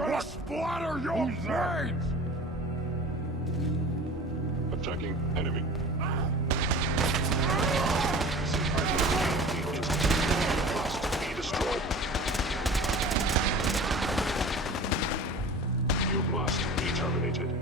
gonna splatter your brains! Attacking enemy. Must be destroyed. You must be terminated.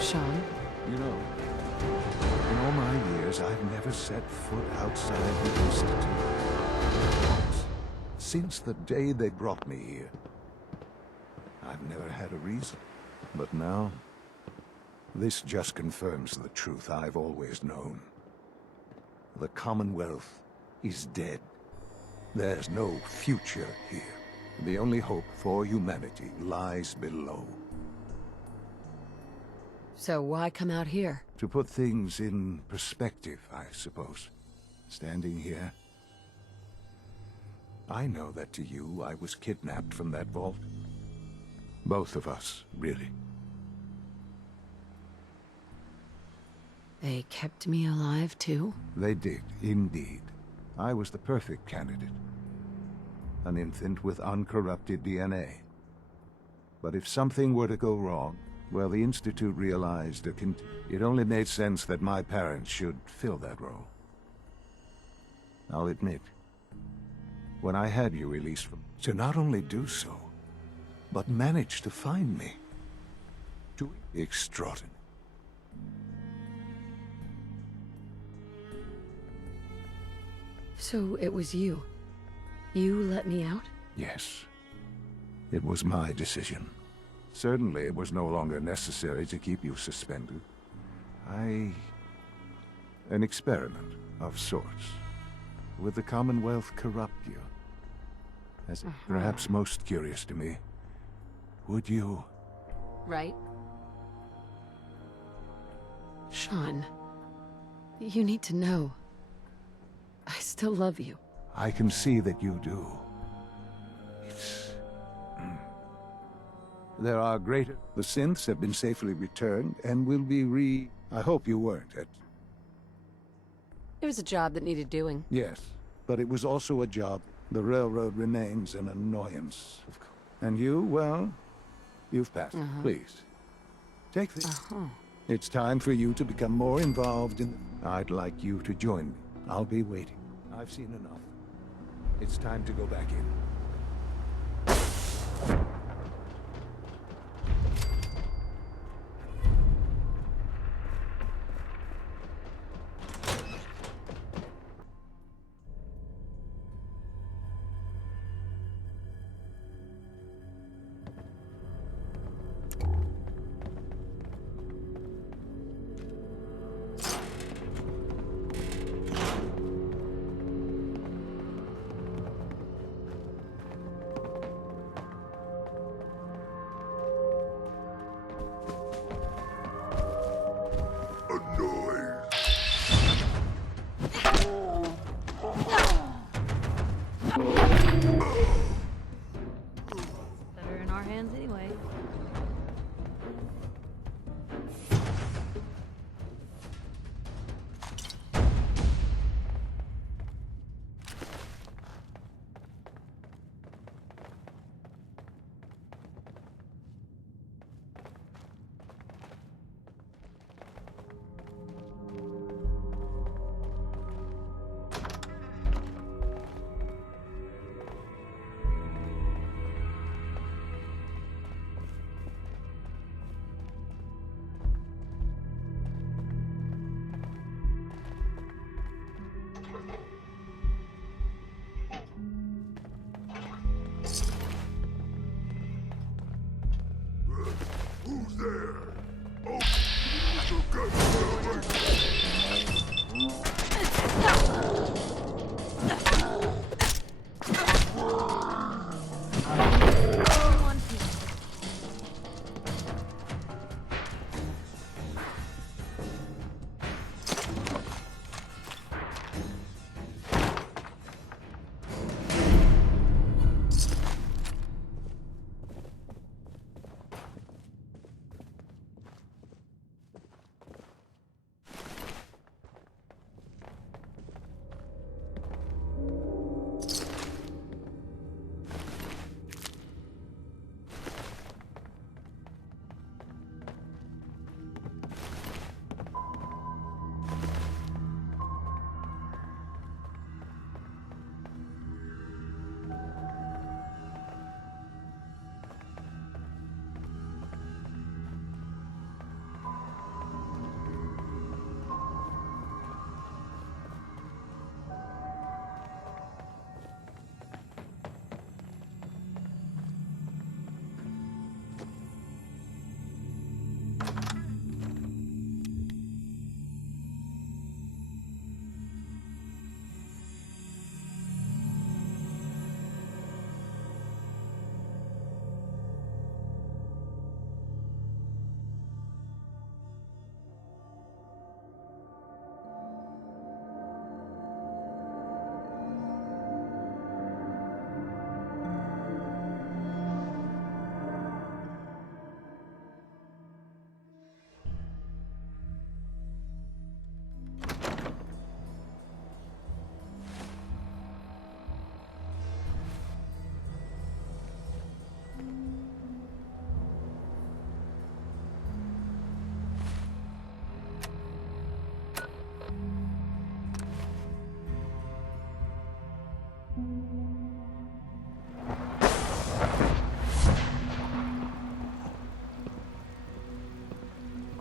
Sean? You know, in all my years, I've never set foot outside the Institute. Since the day they brought me here. I've never had a reason. But now, this just confirms the truth I've always known. The Commonwealth is dead. There's no future here. The only hope for humanity lies below. So why come out here? To put things in perspective, I suppose. Standing here, I know that to you, I was kidnapped from that vault. Both of us, really. They kept me alive, too? They did, indeed. I was the perfect candidate. An infant with uncorrupted DNA. But if something were to go wrong, well, the Institute realized it only made sense that my parents should fill that role. I'll admit, when I had you released from... to not only do so, but manage to find me. To extraordinary. So it was you. You let me out? Yes. It was my decision. Certainly it was no longer necessary to keep you suspended. An experiment of sorts. Would the Commonwealth corrupt you? As perhaps most curious to me, would you... Right. Sean, you need to know. I still love you. I can see that you do. It's... There are greater... The synths have been safely returned and will be I hope you weren't at... It was a job that needed doing. Yes, but it was also a job. The railroad remains an annoyance. And you, well, you've passed. Please, take this. It's time for you to become more involved in... I'd like you to join me. I'll be waiting. I've seen enough. It's time to go back in.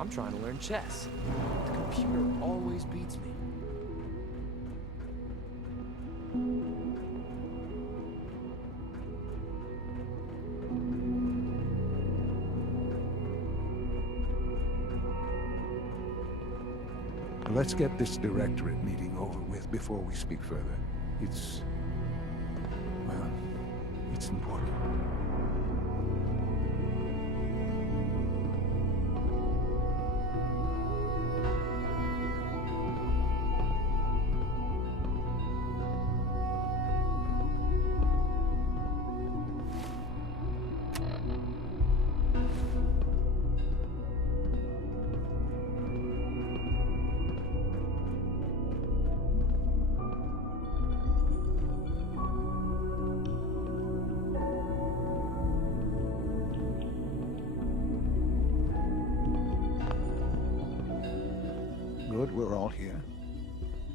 I'm trying to learn chess. The computer always beats me. Let's get this directorate meeting over with before we speak further. It's... well, it's important. Good, we're all here.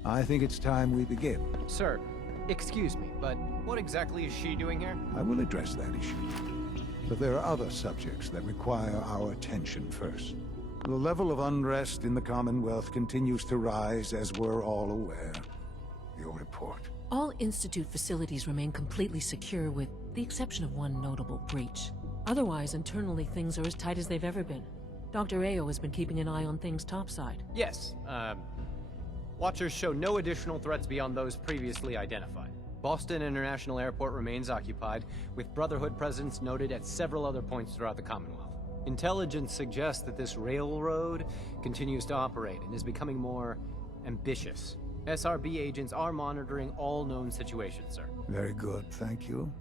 I think it's time we begin. Sir, excuse me, but what exactly is she doing here? I will address that issue. But there are other subjects that require our attention first. The level of unrest in the Commonwealth continues to rise, as we're all aware. Your report. All Institute facilities remain completely secure with the exception of one notable breach. Otherwise, internally things are as tight as they've ever been. Dr. Ao has been keeping an eye on things topside. Yes, Watchers show no additional threats beyond those previously identified. Boston International Airport remains occupied, with Brotherhood presence noted at several other points throughout the Commonwealth. Intelligence suggests that this railroad continues to operate and is becoming more ambitious. SRB agents are monitoring all known situations, sir. Very good, thank you.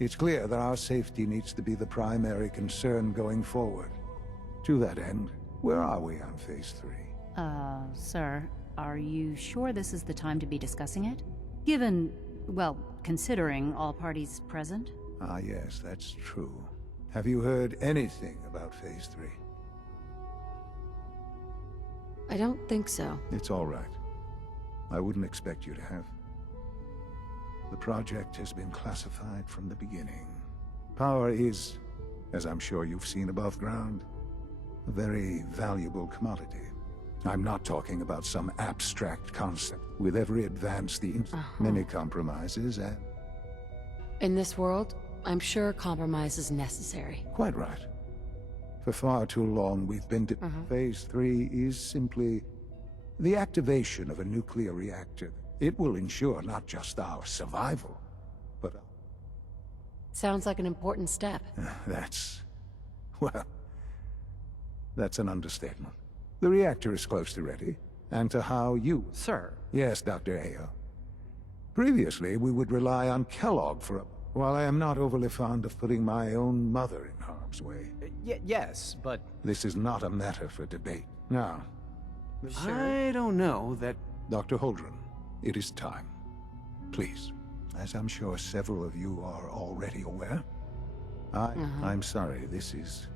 It's clear that our safety needs to be the primary concern going forward. To that end, where are we on Phase 3? Sir, are you sure this is the time to be discussing it? Given, well, considering all parties present? Ah, yes, that's true. Have you heard anything about Phase 3? I don't think so. It's all right. I wouldn't expect you to have. The project has been classified from the beginning. Power is, as I'm sure you've seen above ground, a very valuable commodity. I'm not talking about some abstract concept. With every advance, many compromises and... In this world, I'm sure compromise is necessary. Quite right. For far too long, we've been to... Phase 3 is simply the activation of a nuclear reactor. It will ensure not just our survival, but... Sounds like an important step. That's... well... that's an understatement. The reactor is close to ready, and to how you... Sir. Yes, Dr. Ao. Previously, we would rely on Kellogg for a... While I am not overly fond of putting my own mother in harm's way, Yes, but... this is not a matter for debate. Now, I don't know that... Dr. Holdren, it is time. Please, as I'm sure several of you are already aware, I'm sorry, this is...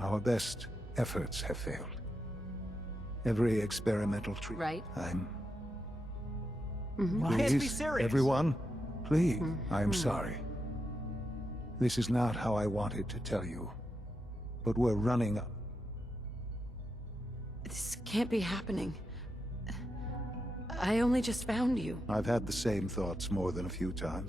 our best efforts have failed. Every experimental treatment... Right. You can't be Please, serious. everyone, please, I'm sorry. This is not how I wanted to tell you, but we're running up. This can't be happening. I only just found you. I've had the same thoughts more than a few times.